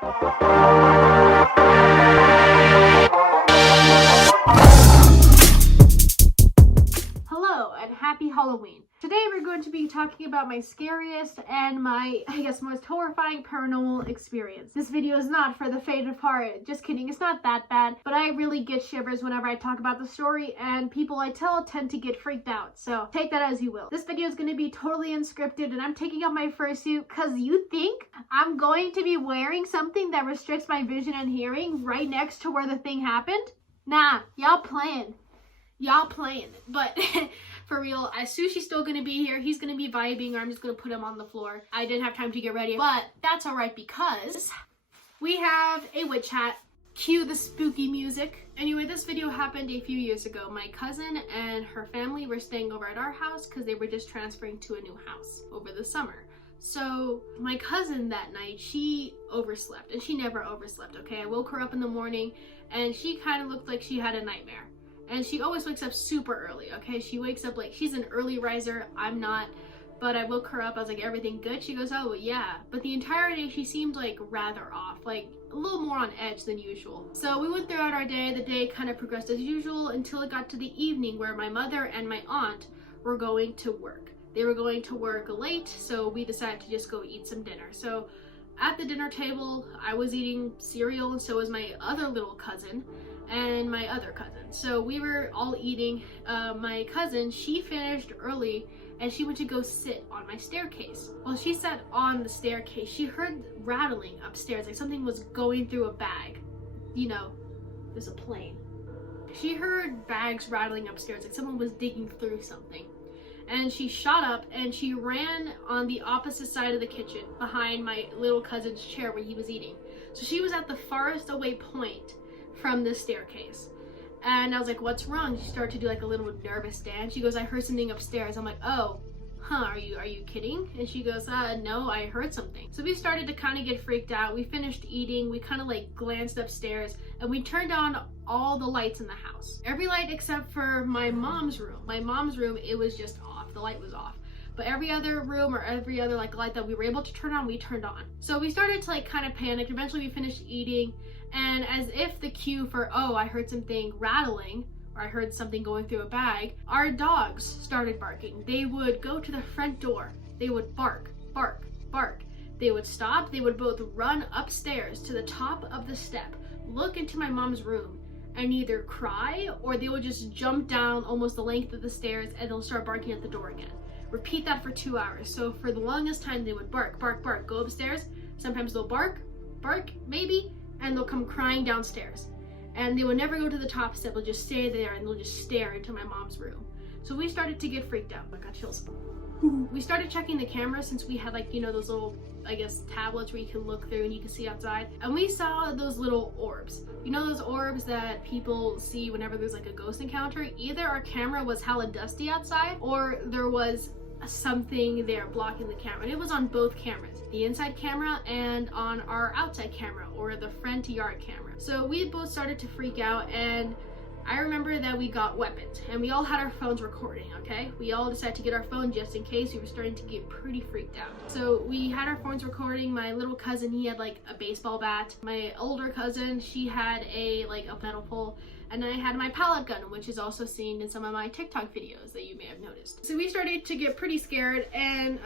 Hello and happy Halloween. Today we're going to be talking about my scariest and my, most horrifying paranormal experience. This video is not for the faint of heart. Just kidding, it's not that bad, but I really get shivers whenever I talk about the story, and people I tell tend to get freaked out, so take that as you will. This video is going to be totally unscripted, and I'm taking off my fursuit because you think I'm going to be wearing something that restricts my vision and hearing right next to where the thing happened? Nah, y'all playing, but for real, Sushi's still gonna be here. He's gonna be vibing, or I'm just gonna put him on the floor. I didn't have time to get ready, but that's all right because we have a witch hat. Cue the spooky music. Anyway, this video happened a few years ago. My cousin and her family were staying over at our house because they were just transferring to a new house over the summer. So my cousin that night, she overslept, and she never overslept, okay? I woke her up in the morning and she kind of looked like she had a nightmare. And she always wakes up super early, okay? She wakes up like, she's an early riser, I'm not. But I woke her up, I was like, everything good? She goes, oh yeah. But the entire day she seemed like rather off, like a little more on edge than usual. So we went throughout our day. The day kind of progressed as usual until it got to the evening where my mother and my aunt were going to work. They were going to work late, so we decided to just go eat some dinner. So at the dinner table, I was eating cereal, and so was my other little cousin and my other cousin. So we were all eating. My cousin, she finished early and she went to go sit on my staircase. While she sat on the staircase, she heard rattling upstairs, like something was going through a bag. You know, there's a plane. She heard bags rattling upstairs, like someone was digging through something. And she shot up and she ran on the opposite side of the kitchen behind my little cousin's chair where he was eating. So she was at the farthest away point from the staircase. And I was like, what's wrong? She started to do like a little nervous dance. She goes, I heard something upstairs. I'm like, oh, are you kidding? And she goes, no, I heard something. So we started to kind of get freaked out. We finished eating. We kind of like glanced upstairs and we turned on all the lights in the house. Every light except for my mom's room. My mom's room, it was just off. The light was off. But every other room or every other like light that we were able to turn on, we turned on. So we started to like kind of panic. Eventually we finished eating, and as if the cue for, oh, I heard something rattling, or I heard something going through a bag, our dogs started barking. They would go to the front door. They would bark, bark, bark. They would stop. They would both run upstairs to the top of the step, look into my mom's room, and either cry or they would just jump down almost the length of the stairs and they'll start barking at the door again. Repeat that for 2 hours. So for the longest time, they would bark, bark, bark, go upstairs. Sometimes they'll bark, maybe, and they'll come crying downstairs. And they would never go to the top step. They'll just stay there and they'll just stare into my mom's room. So we started to get freaked out. I got chills. We started checking the camera since we had like, you know, those little, tablets where you can look through and you can see outside. And we saw those little orbs. You know those orbs that people see whenever there's like a ghost encounter? Either our camera was hella dusty outside or there was something there blocking the camera. And it was on both cameras, the inside camera and on our outside camera or the front yard camera. So we both started to freak out, and I remember that we got weapons and we all had our phones recording, okay? We all decided to get our phone just in case. We were starting to get pretty freaked out. So we had our phones recording. My little cousin, he had like a baseball bat. My older cousin, she had a metal pole. And I had my pellet gun, which is also seen in some of my TikTok videos that you may have noticed. So we started to get pretty scared, and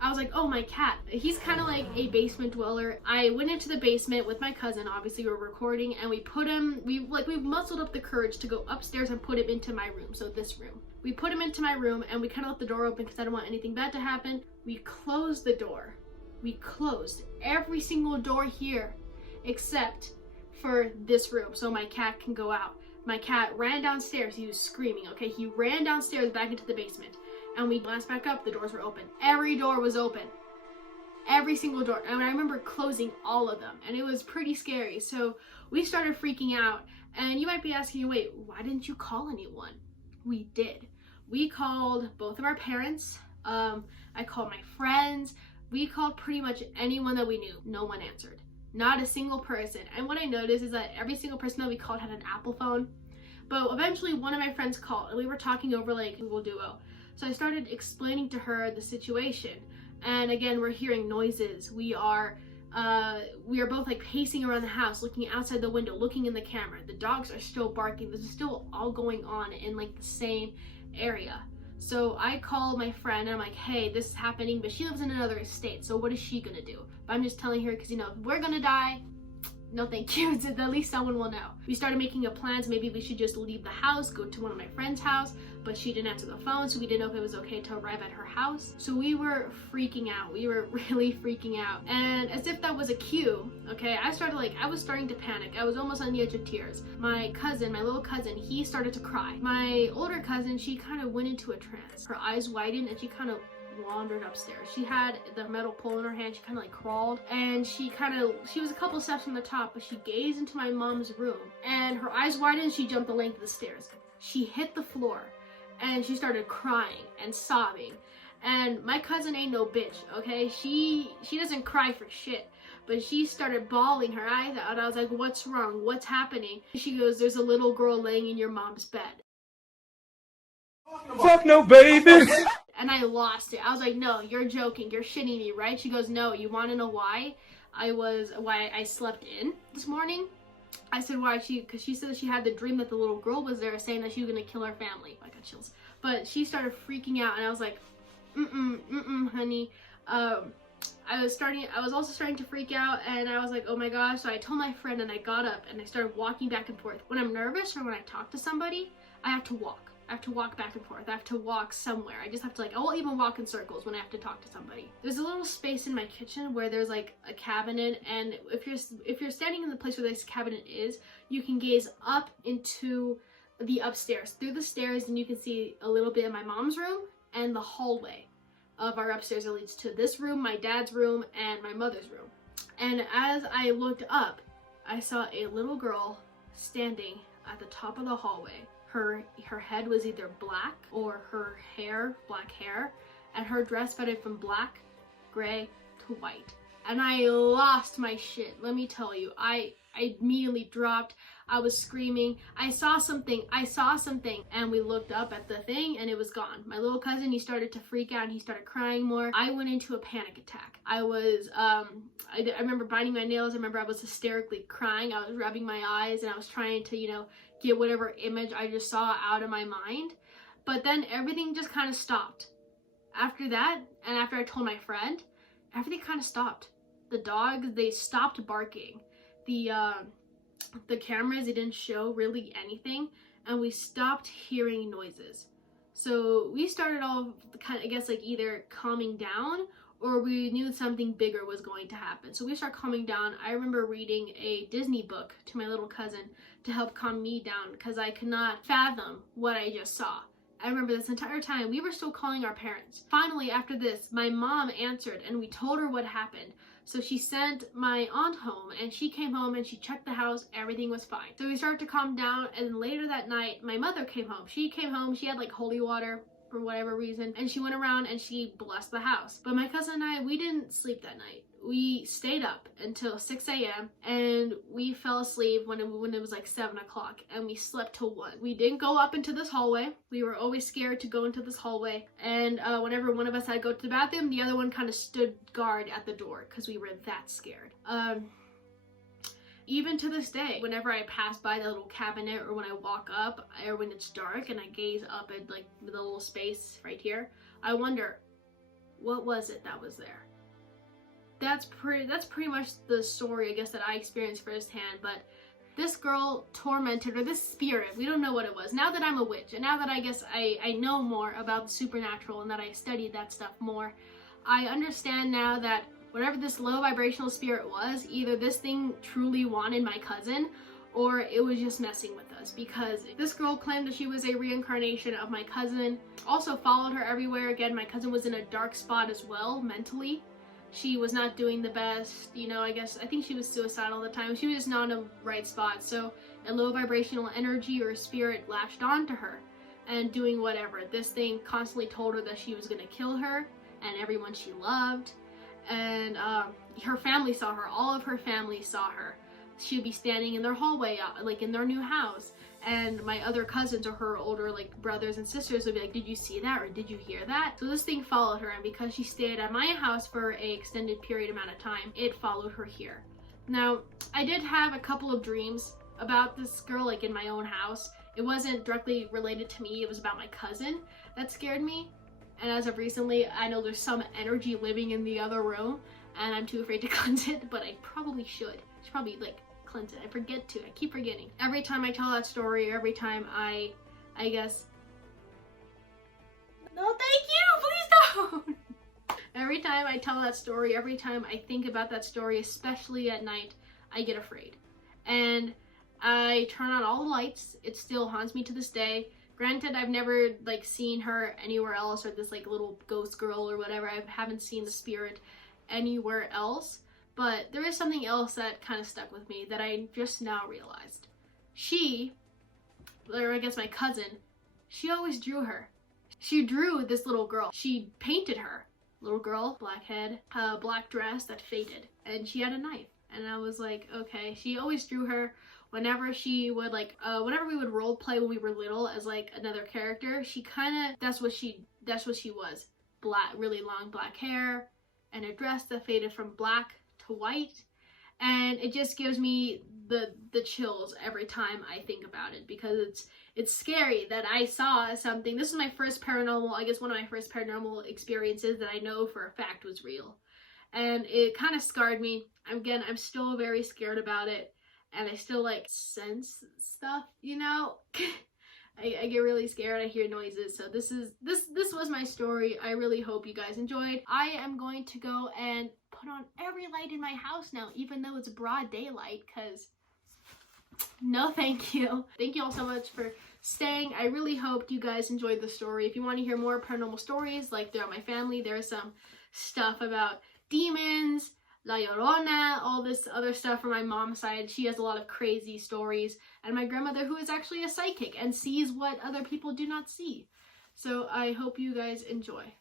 I was like, oh, my cat. He's kind of like a basement dweller. I went into the basement with my cousin. Obviously, we were recording, and we put him, we muscled up the courage to go upstairs and put him into my room. So this room. We put him into my room, and we kind of left the door open because I didn't want anything bad to happen. We closed the door. We closed every single door here except for this room so my cat can go out. My cat ran downstairs. He was screaming, okay? He ran downstairs back into the basement. And we glanced back up. The doors were open. Every door was open. Every single door. And I remember closing all of them. And it was pretty scary. So we started freaking out. And you might be asking, wait, why didn't you call anyone? We did. We called both of our parents. I called my friends. We called pretty much anyone that we knew. No one answered. Not a single person. And what I noticed is that every single person that we called had an Apple phone. But eventually one of my friends called and we were talking over like Google Duo. So I started explaining to her the situation. And again, we're hearing noises. We are We are both like pacing around the house, looking outside the window, looking in the camera. The dogs are still barking. This is still all going on in like the same area. So I call my friend and I'm like, hey, this is happening, but she lives in another state, so what is she gonna do? But I'm just telling her because, you know, if we're gonna die, no thank you. At least someone will know. We started making up plans. Maybe we should just leave the house, go to one of my friend's house, but she didn't answer the phone, so we didn't know if it was okay to arrive at her house. So we were freaking out. We were really freaking out. And as if that was a cue, okay, I was starting to panic. I was almost on the edge of tears. My cousin, my little cousin, he started to cry. My older cousin, she kind of went into a trance. Her eyes widened and she kind of wandered upstairs. She had the metal pole in her hand. She kind of like crawled, and she was a couple steps from the top, but she gazed into my mom's room and her eyes widened and she jumped the length of the stairs. She hit the floor and she started crying and sobbing. And my cousin ain't no bitch, okay? She doesn't cry for shit, but she started bawling her eyes out. I was like, what's wrong? What's happening? She goes, there's a little girl laying in your mom's bed. Fuck no, baby. And I lost it. I was like, no, you're joking. You're shitting me, right? She goes, no, you want to know why I slept in this morning? I said, why? Because she said that she had the dream that the little girl was there saying that she was going to kill her family. I got chills. But she started freaking out and I was like, honey. I was also starting to freak out and I was like, oh my gosh. So I told my friend and I got up and I started walking back and forth. When I'm nervous or when I talk to somebody, I have to walk. I have to walk back and forth. I have to walk somewhere. I just have to I won't even walk in circles when I have to talk to somebody. There's a little space in my kitchen where there's like a cabinet, and if you're standing in the place where this cabinet is, you can gaze up into the upstairs through the stairs, and you can see a little bit of my mom's room and the hallway of our upstairs that leads to this room, my dad's room, and my mother's room. And as I looked up, I saw a little girl standing at the top of the hallway. Her head was either black or her hair, black hair, and her dress faded from black, gray to white. And I lost my shit. Let me tell you, I immediately dropped. I was screaming, I saw something, and we looked up at the thing and it was gone. My little cousin, he started to freak out and he started crying more. I went into a panic attack. I remember biting my nails. I remember I was hysterically crying. I was rubbing my eyes and I was trying to, you know, get whatever image I just saw out of my mind. But then everything just kind of stopped. After that, and after I told my friend, everything kind of stopped. The dogs, they stopped barking. The cameras, it didn't show really anything, and we stopped hearing noises. So we started off kind of, I guess, like either calming down or we knew something bigger was going to happen. So we start calming down. I remember reading a Disney book to my little cousin to help calm me down because I could not fathom what I just saw. I remember this entire time we were still calling our parents. Finally, after this, my mom answered and we told her what happened. So she sent my aunt home and she came home and she checked the house. Everything was fine. So we started to calm down, and then later that night, my mother came home. She came home, she had like holy water for whatever reason, and she went around and she blessed the house. But my cousin and I, we didn't sleep that night. We stayed up until 6 a.m. and we fell asleep when it was like 7 o'clock, and we slept till 1. We didn't go up into this hallway. We were always scared to go into this hallway, and whenever one of us had to go to the bathroom, the other one kind of stood guard at the door because we were that scared. Even to this day, whenever I pass by the little cabinet or when I walk up or when it's dark and I gaze up at like the little space right here, I wonder, what was it that was there? That's pretty much the story, I guess, that I experienced firsthand. But this girl tormented, or this spirit, we don't know what it was. Now that I'm a witch, and now that I guess I know more about the supernatural and that I studied that stuff more, I understand now that whatever this low vibrational spirit was, either this thing truly wanted my cousin or it was just messing with us, because this girl claimed that she was a reincarnation of my cousin, also followed her everywhere. Again, my cousin was in a dark spot as well mentally. She was not doing the best, you know, I think she was suicidal at the time. She was just not in a right spot. So a low vibrational energy or spirit latched onto her and doing whatever. This thing constantly told her that she was going to kill her and everyone she loved. And her family saw her. All of her family saw her. she'd be standing in their hallway, like in their new house, and my other cousins or her older like brothers and sisters would be like, did you see that, or did you hear that? So this thing followed her, and because she stayed at my house for a extended period amount of time, it followed her here. Now, I did have a couple of dreams about this girl, like in my own house. It wasn't directly related to me, it was about my cousin that scared me. And as of recently, I know there's some energy living in the other room, and I'm too afraid to cleanse it, but I probably should. I should probably like cleanse it. I keep forgetting. Every time I tell that story, or every time I guess, no thank you, please don't. Every time I tell that story, every time I think about that story, especially at night, I get afraid. And I turn on all the lights. It still haunts me to this day. Granted, I've never like seen her anywhere else, or this like little ghost girl or whatever. I haven't seen the spirit anywhere else, but there is something else that kind of stuck with me that I just now realized. She, or I guess my cousin, she always drew her. She drew this little girl. She painted her. Little girl, black head, black dress that faded, and she had a knife. And I was like, okay. She always drew her whenever she would like, whenever we would role play when we were little as like another character. She kind of, that's what she was. Black, really long black hair, and a dress that faded from black to white. And it just gives me the chills every time I think about it, because it's scary that I saw something. This is my first paranormal, I guess one of my first paranormal experiences that I know for a fact was real. And it kind of scarred me. Again, I'm still very scared about it, and I still like sense stuff, you know? I get really scared, I hear noises. So this was my story. I really hope you guys enjoyed. I am going to go and put on every light in my house now, even though it's broad daylight, because no thank you. Thank you all so much for staying. I really hoped you guys enjoyed the story. If you want to hear more paranormal stories like throughout my family, there's some stuff about demons, La Llorona, all this other stuff from my mom's side. She has a lot of crazy stories. And my grandmother, who is actually a psychic and sees what other people do not see. So I hope you guys enjoy.